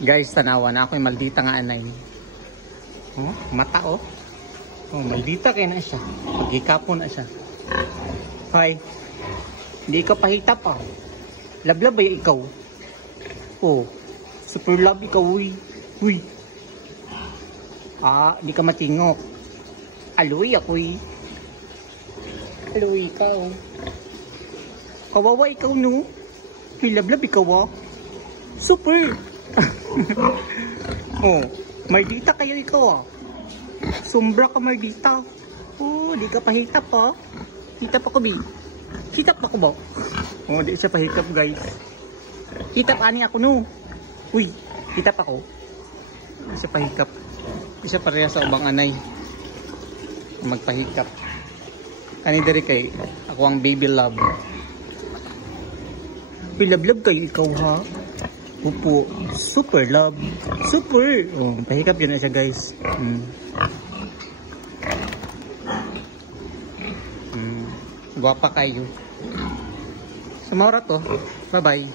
Guys, tanawa na ako yung maldita nga anay. Oh, mata oh. Oh, maldita kayo na siya. Pagkikapo na siya. Hi. Hindi ka pahita pa. Lablab ba ikaw? Oh, super love ikaw, uy. Uy. Ah, hindi ka matingok. Aloy ako, uy. Aloy ikaw. Kawawa ikaw, no? May lablab ikaw, ah. Super. Oh, maldita kayo ikaw, ah. Sombra ka, maldita. Oh, di ka pahitap, ah. Hitap ako, bi. Hitap ako ba? Oh, di siya pahitap, guys. Hitap ani ako, no? Uy, hitap ako. Di siya pahitap. Di siya pareha sa ubang anay. Magpahitap. Kani dari kay ako ang baby love. Pilablab kayo ikaw, ha? Upo, super love. Super. Oh, pahikap yun na siya, guys. Guwapa kayo. Sa maura to. Bye-bye.